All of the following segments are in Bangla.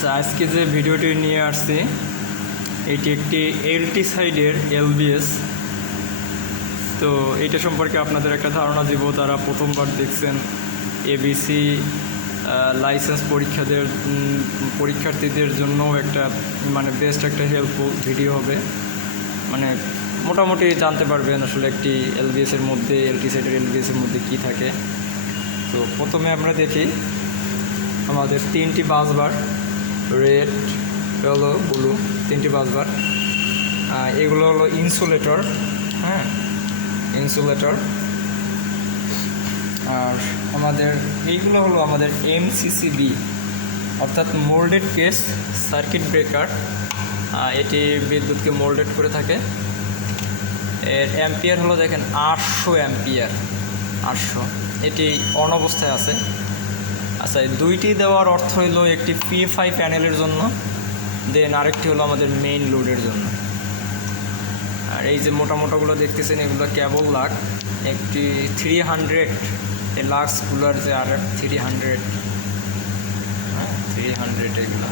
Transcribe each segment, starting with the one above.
আচ্ছা, আজকে যে ভিডিওটি নিয়ে আসছি এটি একটি এলটি সাইডের এলবিএস। তো এটা সম্পর্কে আপনাদের একটা ধারণা দিব, তারা প্রথমবার দেখছেন এবিসি লাইসেন্স পরীক্ষার্থীদের জন্য একটা বেস্ট একটা হেল্পফুল ভিডিও হবে। মোটামুটি জানতে পারবেন আসলে একটি এলবিএসের মধ্যে, এলটি সাইডের এলবিএসের মধ্যে কী থাকে। তো প্রথমে আমরা দেখি আমাদের 3টি বাসবার, রেড, ইয়েলো, ব্লু, 3টি বাসবার। এগুলো হলো ইনসুলেটর, ইনসুলেটর। আর আমাদের এইগুলো হলো আমাদের এমসিসিবি, অর্থাৎ মোল্ডেড কেস সার্কিট ব্রেকার। এটি বিদ্যুৎকে মোল্ডেড করে থাকে। এর অ্যাম্পিয়ার হলো দেখেন 800 অ্যাম্পিয়ার, 800। এটি অন অবস্থায় আছে। আচ্ছা, এই দুইটি দেওয়ার অর্থ হলো একটি পিএফআই প্যানেলের জন্য, দেন আরেকটি হলো আমাদের মেইন লোডের জন্য। আর এই যে মোটামোটাগুলো দেখতেছেন এগুলো কেবল লাগ, একটি 300 লাক্স কুলার যে আর 300, 300 এগুলো।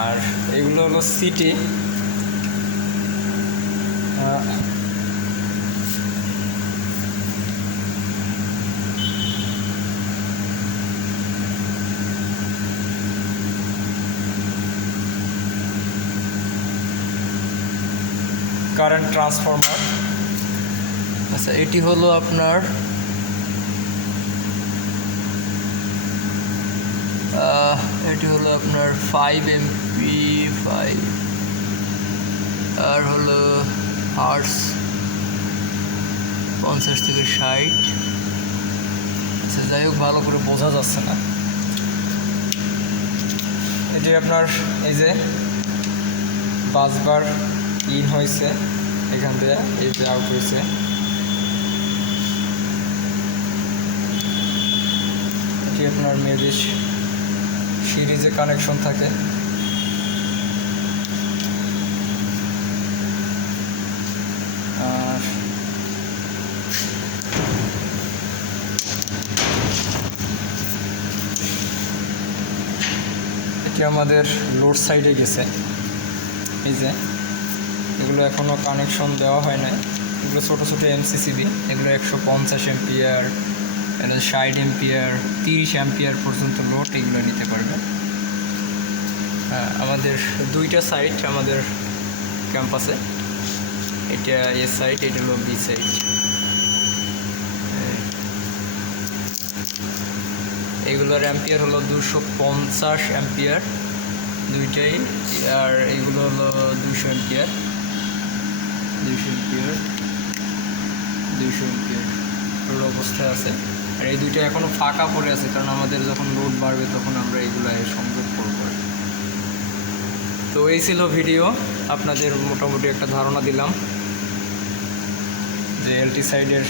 আর এগুলো হলো সিটি। Current transformer. আচ্ছা, এটি হলো আপনার এটি হলো আপনার 5 MP 5, আর হলো হার্স 50 থেকে 60। আচ্ছা, যাই হোক, ভালো করে বোঝা যাচ্ছে না। এটি আপনার এই যে বাসবার ইন হয়েছে, এখান থেকে এই যে আউট হয়েছে। এটি আপনার মেবি সিরিজে কানেকশন থাকে। আর এটি আমাদের লোড সাইডে গেছে। এই যে এগুলো এখনও কানেকশন দেওয়া হয় নাই। এগুলো ছোটো ছোটো এমসিসিবি। এগুলো 150 অ্যাম্পিয়ার, 60 অ্যাম্পিয়ার, 30 অ্যাম্পিয়ার পর্যন্ত লোড এগুলো নিতে পারবে। আমাদের দুইটা সাইড আমাদের ক্যাম্পাসে, এটা এ সাইড, এটা হলো বি সাইড। এগুলোর অ্যাম্পিয়ার হলো 250 অ্যাম্পিয়ার দুইটাই, আর এগুলো হলো 200 অ্যাম্পিয়ার, 200 অ্যাম্পিয়ার, 200 অ্যাম্পিয়ার লোড অবস্থায় আছে। আর এই দুইটা এখনও ফাঁকা পড়ে আছে, কারণ আমাদের যখন লোড বাড়বে তখন আমরা এগুলো সংযোগ করবো। তো এই ছিল ভিডিও, আপনাদের মোটামুটি একটা ধারণা দিলাম যে এলটি সাইডের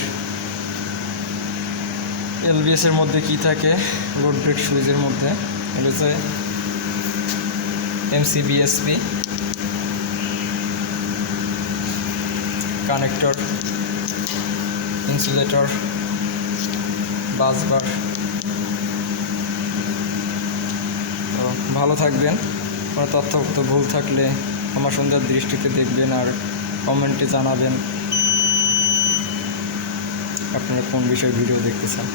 এলবিএসের মধ্যে কি থাকে। লোড ব্রেক সুইচের মধ্যে রয়েছে এমসিবিএসপি, কানেক্টর, ইনসুলেটর, বাসবার। তো ভালো থাকবেন। কোনো তথ্য ভুল থাকলে আমার সুন্দর দৃষ্টিতে দেখবেন আর কমেন্টে জানাবেন আপনারা কোন বিষয়ে ভিডিও দেখতে চান।